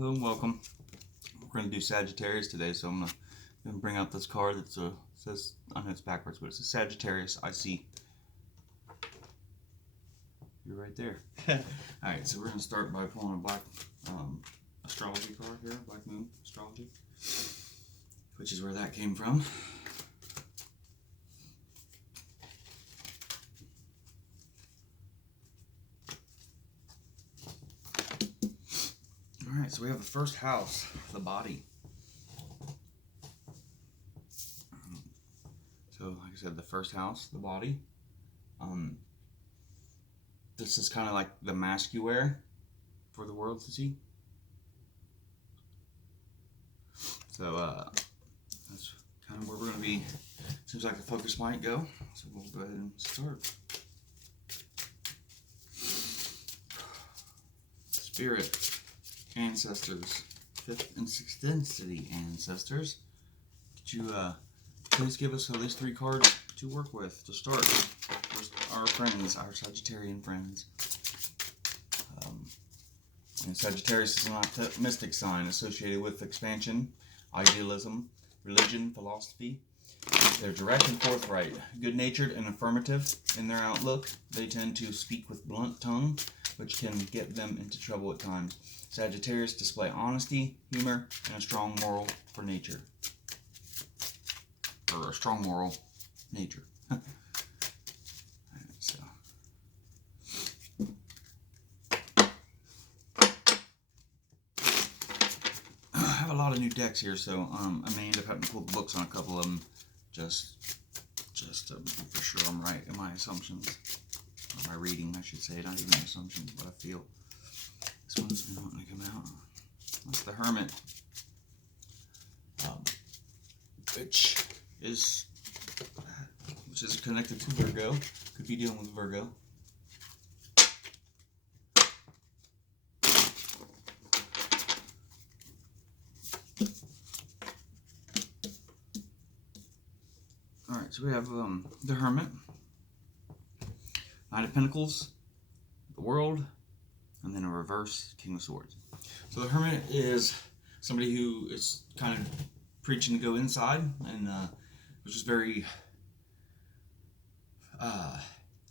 Hello and welcome. We're going to do Sagittarius today, so I'm going to bring out this card that says, I know it's backwards, but it says Sagittarius. I see. You're right there. Alright, so we're going to start by pulling a black astrology card here, Black Moon Astrology, which is where that came from. Alright, so we have the first house, the body. So, like I said, the first house, the body. This is kind of like the mask you wear for the world to see. So, that's kind of where we're going to be. Seems like the focus might go. So, we'll go ahead and start. Spirit, ancestors, 5th and 6th density ancestors. Could you please give us at least 3 cards to work with to start? First, our friends, our Sagittarian friends. And Sagittarius is an optimistic sign associated with expansion, idealism, religion, philosophy. They're direct and forthright, good-natured and affirmative in their outlook. They tend to speak with blunt tongue, which can get them into trouble at times. Sagittarius display honesty, humor, and a strong moral for nature. Or a strong moral nature. So. I have a lot of new decks here, so I may end up having to pull the books on a couple of them just to be for sure I'm right in my assumptions. Or my reading, I should say, not even my assumptions, what I feel. This one's been wanting to come out. That's the Hermit, which is connected to Virgo. Could be dealing with Virgo. Alright, so we have the Hermit, Knight of Pentacles, the World, and then a reverse King of Swords. So the Hermit is somebody who is kind of preaching to go inside, and which is very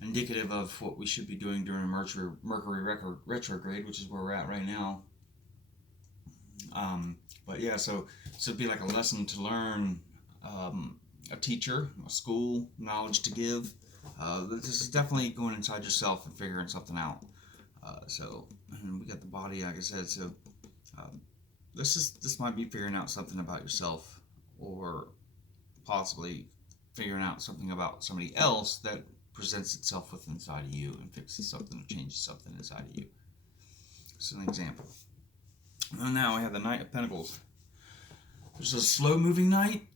indicative of what we should be doing during a Mercury retrograde, which is where we're at right now. But yeah, so it'd be like a lesson to learn, a teacher, a school, knowledge to give. This is definitely going inside yourself and figuring something out. And we got the body, like I said. So this might be figuring out something about yourself, or possibly figuring out something about somebody else that presents itself with inside of you and fixes something or changes something inside of you. Just an example. And now we have the Knight of Pentacles. There's a slow-moving knight.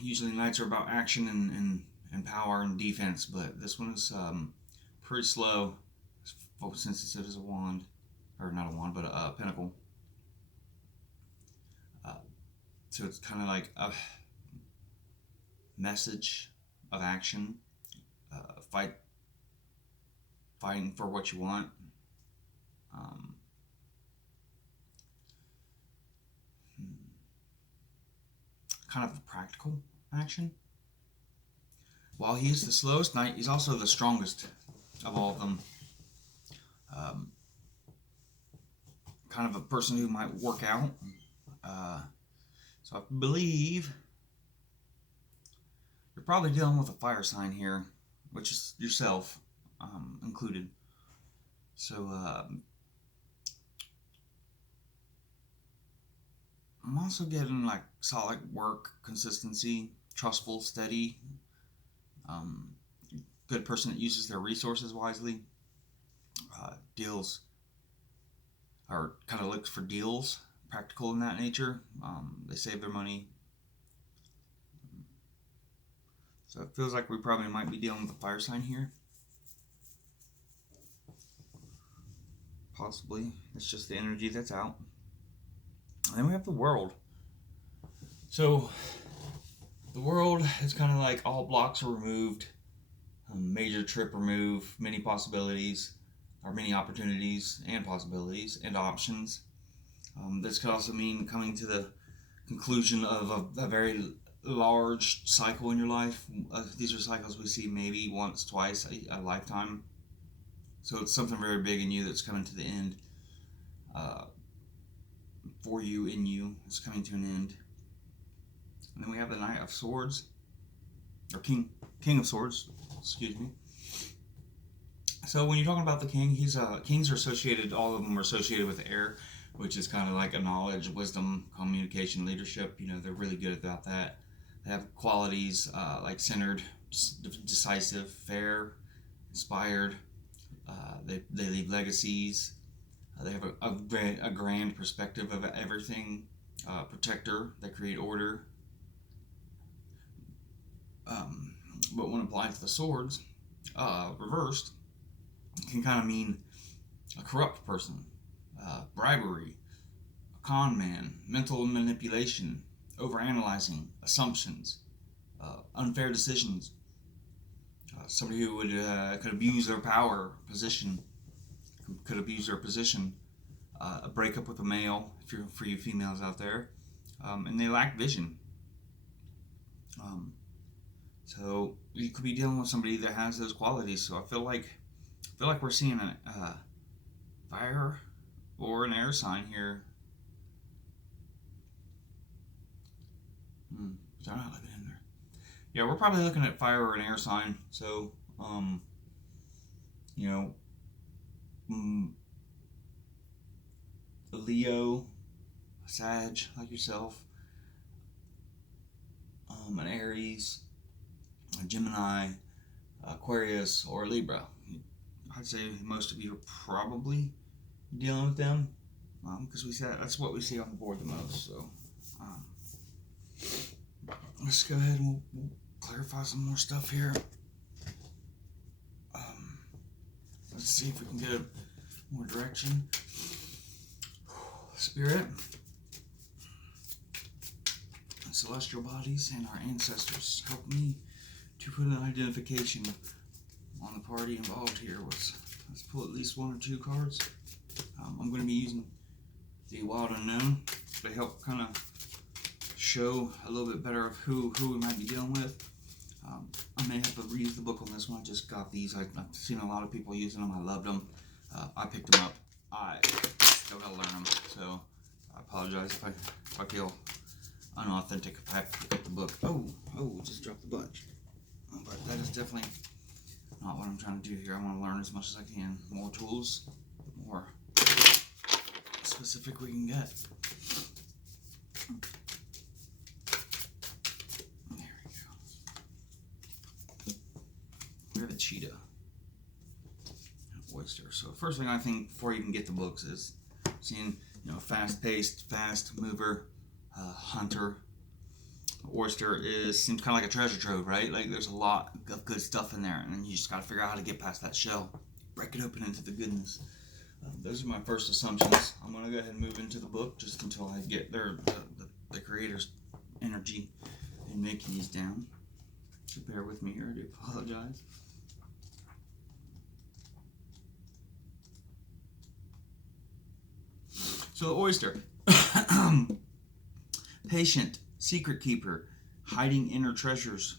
Usually knights are about action and power and defense, but this one is pretty slow. It's focus sensitive as a wand, or not a wand, but a pentacle. So it's kind of like a message of action, fighting for what you want. Kind of a practical action. While he is the slowest knight, he's also the strongest of all of them. Kind of a person who might work out. So I believe you're probably dealing with a fire sign here, which is yourself included. So I'm also getting like solid work, consistency, trustful, steady, good person that uses their resources wisely, deals, or kind of looks for deals, practical in that nature. They save their money. So it feels like we probably might be dealing with a fire sign here. Possibly. It's just the energy that's out. And then we have the World. So the World is kind of like all blocks are removed, major trip removed, many possibilities, or many opportunities and possibilities and options. This could also mean coming to the conclusion of a very large cycle in your life. These are cycles we see maybe once, twice a lifetime. So it's something very big in you that's coming to the end. For you, in you, it's coming to an end. And then we have the Knight of Swords, or King of Swords, excuse me. So when you're talking about the king, kings are associated. All of them are associated with air, which is kind of like a knowledge, wisdom, communication, leadership. They're really good about that. They have qualities like centered, decisive, fair, inspired. They leave legacies. They have a grand perspective of everything. Protector. They create order. But when applied to the swords, reversed, can kind of mean a corrupt person, bribery, a con man, mental manipulation, overanalyzing, assumptions, unfair decisions, somebody who would could abuse their power, position, could abuse their position, a breakup with a male, for you females out there, and they lack vision. So you could be dealing with somebody that has those qualities. So I feel like we're seeing a fire or an air sign here. They're not living in there. Yeah, we're probably looking at fire or an air sign. So, a Leo, a Sag like yourself, an Aries, a Gemini, Aquarius, or Libra. I'd say most of you are probably dealing with them because that's what we see on the board the most. So let's go ahead and we'll clarify some more stuff here. Let's see if we can get more direction. Spirit, celestial bodies, and our ancestors, help me to put an identification on the party involved here. Let's pull at least one or two cards. I'm going to be using the Wild Unknown. They help kind of show a little bit better of who we might be dealing with. I may have to reuse the book on this one. I just got these. I've seen a lot of people using them. I loved them. I picked them up. I still got to learn them. So I apologize if I feel unauthentic if I have to pick up the book. Oh, just dropped the bunch. But that is definitely not what I'm trying to do here. I want to learn as much as I can. More tools, the more specific we can get. There we go. We have a cheetah. An oyster. So first thing I think before you even get the books is seeing, fast-paced, fast mover, hunter. Oyster seems kind of like a treasure trove, right? Like there's a lot of good stuff in there, and then you just got to figure out how to get past that shell, break it open into the goodness. Those are my first assumptions. I'm gonna go ahead and move into the book just until I get the creator's energy in making these down. So bear with me here. I do apologize. So the oyster, patient. Secret keeper, hiding inner treasures.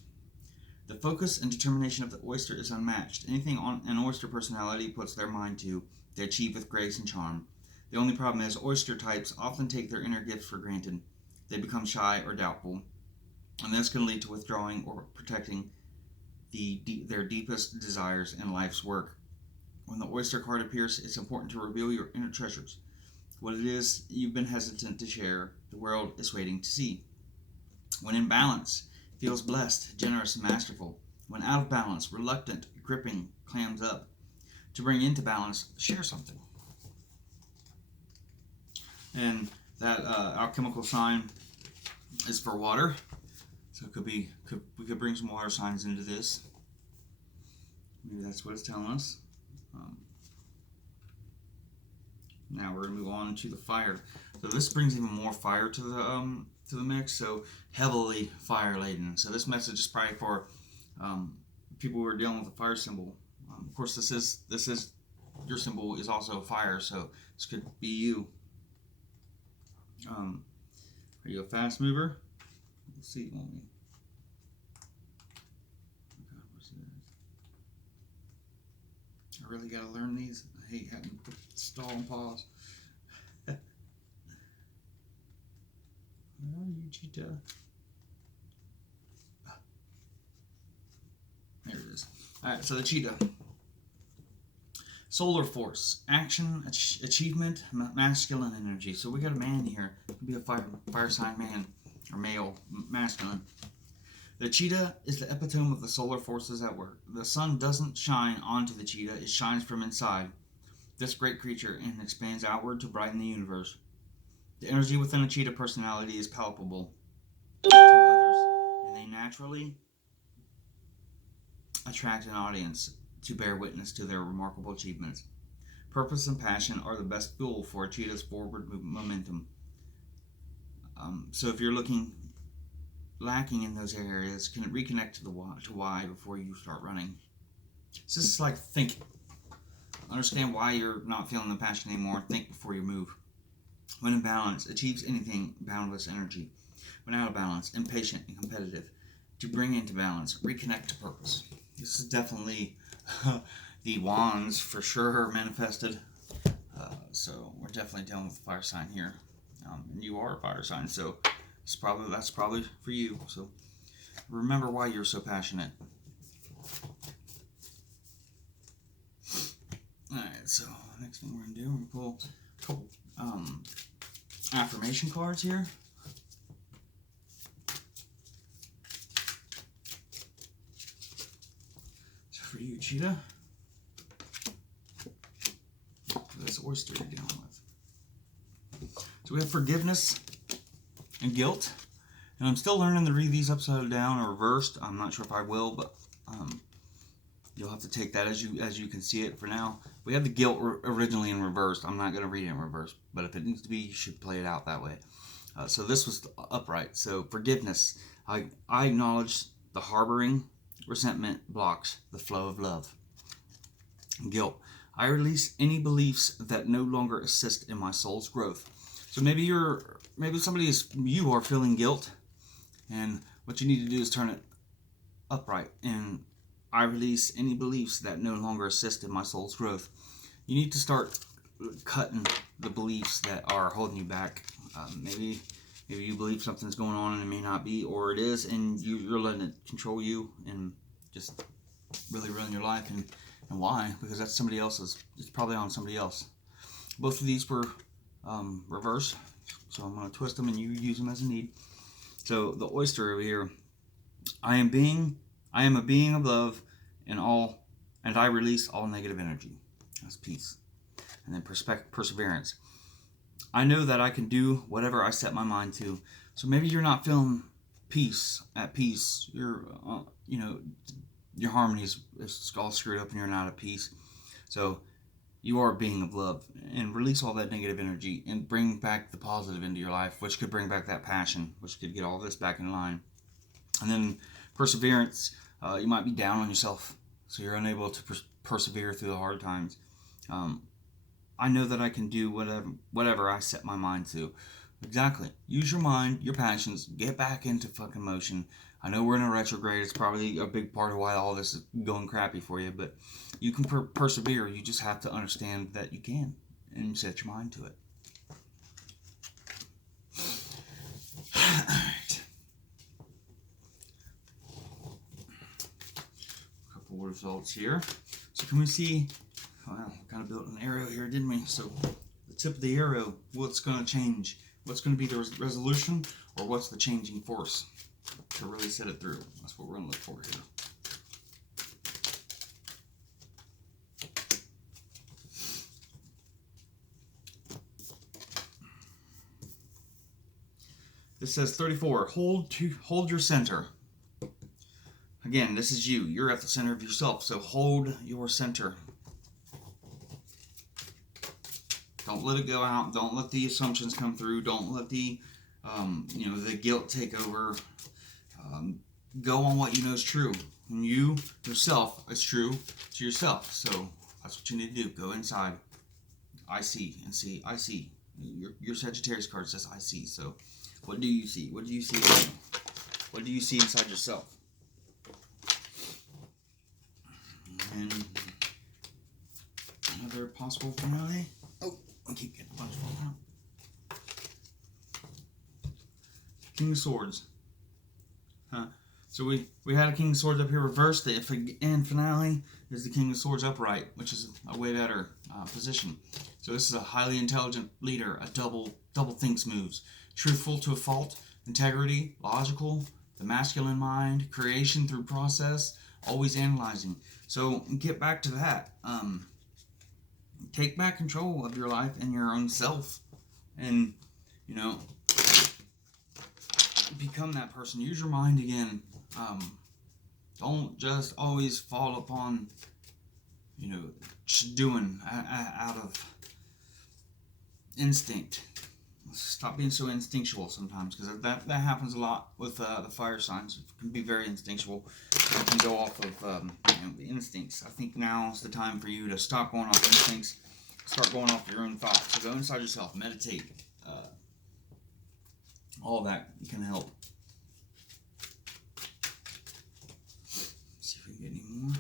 The focus and determination of the oyster is unmatched. Anything an oyster personality puts their mind to, they achieve with grace and charm. The only problem is oyster types often take their inner gifts for granted. They become shy or doubtful, and this can lead to withdrawing or protecting their deepest desires in life's work. When the oyster card appears, it's important to reveal your inner treasures. What it is you've been hesitant to share, the world is waiting to see. When in balance, feels blessed, generous, and masterful. When out of balance, reluctant, gripping, clams up. To bring into balance, share something. And that alchemical sign is for water. So we could bring some water signs into this. Maybe that's what it's telling us. Now we're gonna move on to the fire. So this brings even more fire to the mix. So heavily fire laden. So this message is probably for people who are dealing with a fire symbol. Of course, this is your symbol is also fire. So this could be you. Are you a fast mover? We'll see, won't we? Oh God, what's this? I really gotta learn these. I hate having to put stall and pause. Where are you, cheetah? There it is. Alright, so the cheetah. Solar force, action, achievement, masculine energy. So we got a man here. It could be a fire sign man, or male, masculine. The cheetah is the epitome of the solar forces at work. The sun doesn't shine onto the cheetah, it shines from inside this great creature and expands outward to brighten the universe. The energy within a cheetah personality is palpable to others, and they naturally attract an audience to bear witness to their remarkable achievements. Purpose and passion are the best fuel for a cheetah's forward momentum. So if you're lacking in those areas, can reconnect to why before you start running. So this is like think. Understand why you're not feeling the passion anymore. Think before you move. When in balance, achieves anything, boundless energy. When out of balance, impatient and competitive. To bring into balance, reconnect to purpose. This is definitely the wands for sure manifested. So we're definitely dealing with the fire sign here. And you are a fire sign, so that's probably for you. So remember why you're so passionate. Alright, so next thing we're going to do, we're going to pull a couple affirmation cards here. So for you, cheetah, this oyster you're dealing with. So we have forgiveness and guilt. And I'm still learning to read these upside down or reversed. I'm not sure if I will, but you'll have to take that as you can see it for now. We have the guilt originally in reversed. I'm not going to read it in reverse, but if it needs to be, you should play it out that way. So this was upright. So forgiveness. I acknowledge the harboring resentment blocks the flow of love. Guilt. I release any beliefs that no longer assist in my soul's growth. So maybe you are feeling guilt, and what you need to do is turn it upright. And I release any beliefs that no longer assist in my soul's growth. You need to start cutting the beliefs that are holding you back. Maybe you believe something's going on and it may not be, or it is, and you're letting it control you and just really ruin your life. And why? Because that's somebody else's. It's probably on somebody else. Both of these were reverse, so I'm going to twist them and you use them as a need. So the oyster over here, I am a being of love, and I release all negative energy. That's peace. And then perseverance. I know that I can do whatever I set my mind to. So maybe you're not feeling at peace. You're, your harmony is all screwed up and you're not at peace. So you are a being of love, and release all that negative energy and bring back the positive into your life, which could bring back that passion, which could get all this back in line. And then perseverance. You might be down on yourself, so you're unable to persevere through the hard times. I know that I can do whatever I set my mind to. Exactly. Use your mind, your passions, get back into fucking motion. I know we're in a retrograde. It's probably a big part of why all this is going crappy for you, but you can persevere. You just have to understand that you can, and set your mind to it. Alright. A couple results here. So can we see, well, kind of built an arrow here, didn't we? So the tip of the arrow, what's going to change? What's going to be the resolution, or what's the changing force to really set it through? That's what we're going to look for here. This says 34. Hold your center. Again, this is you. You're at the center of yourself, so hold your center. Don't let it go out. Don't let the assumptions come through. Don't let the guilt take over. Go on what you know is true. And you, yourself, is true to yourself. So that's what you need to do. Go inside. I see and see. I see. Your Sagittarius card says I see. So what do you see? What do you see? What do you see inside yourself? And another possible finale. Oh, I keep getting a bunch falling out. King of Swords. Huh. So we had a King of Swords up here reversed. The and finale is the King of Swords upright, which is a way better position. So this is a highly intelligent leader, a double thinks moves, truthful to a fault, integrity, logical, the masculine mind, creation through process, always analyzing. So get back to that. Take back control of your life and your own self, and become that person. Use your mind again. Don't just always fall upon just doing out of instinct. Stop being so instinctual sometimes, because that happens a lot with the fire signs. It can be very instinctual. You can go off of the instincts. I think now is the time for you to stop going off instincts, start going off your own thoughts. So go inside yourself, meditate. All that can help. Let's see if we can get any more.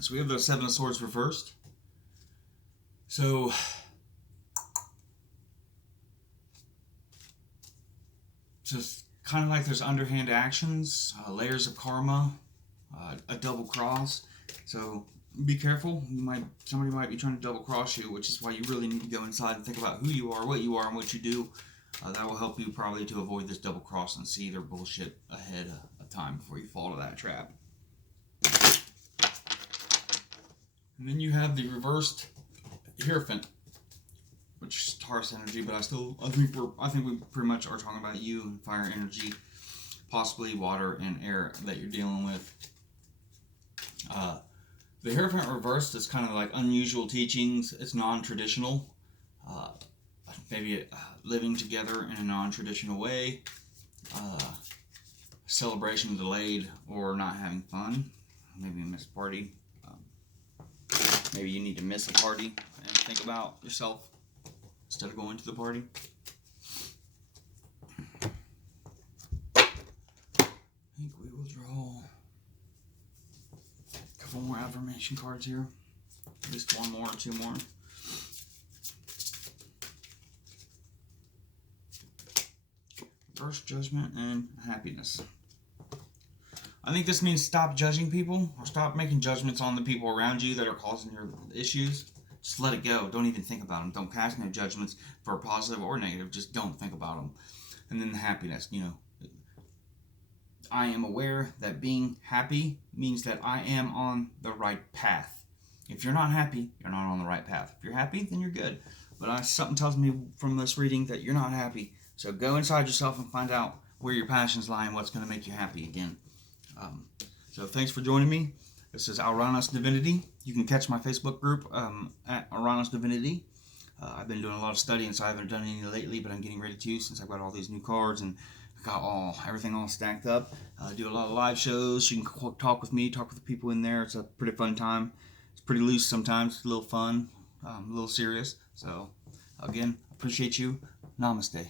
So we have the Seven of Swords reversed. So just kind of like there's underhand actions, layers of karma, a double cross. So be careful. Somebody might be trying to double cross you, which is why you really need to go inside and think about who you are, and what you do. That will help you probably to avoid this double cross and see their bullshit ahead of time before you fall to that trap. And then you have the reversed Hierophant, which is Taurus energy, but I think we pretty much are talking about you and fire energy, possibly water and air that you're dealing with. The Hierophant reversed is kind of like unusual teachings. It's non-traditional. Maybe living together in a non-traditional way. Celebration delayed or not having fun. Maybe a missed party. Maybe you need to miss a party and think about yourself instead of going to the party. I think we will draw a couple more affirmation cards here. At least one more or two more. First, judgment and happiness. I think this means stop judging people, or stop making judgments on the people around you that are causing your issues. Just let it go. Don't even think about them. Don't cast no judgments for positive or negative. Just don't think about them. And then the happiness, I am aware that being happy means that I am on the right path. If you're not happy, you're not on the right path. If you're happy, then you're good. But something tells me from this reading that you're not happy. So go inside yourself and find out where your passions lie and what's going to make you happy again. So thanks for joining me. This is Uranus Divinity. You can catch my Facebook group at Uranus Divinity. I've been doing a lot of studying, so I haven't done any lately, but I'm getting ready to since I've got all these new cards and got everything all stacked up. I do a lot of live shows. You can talk with me, talk with the people in there. It's a pretty fun time. It's pretty loose sometimes, a little fun, a little serious. So again, appreciate you. Namaste.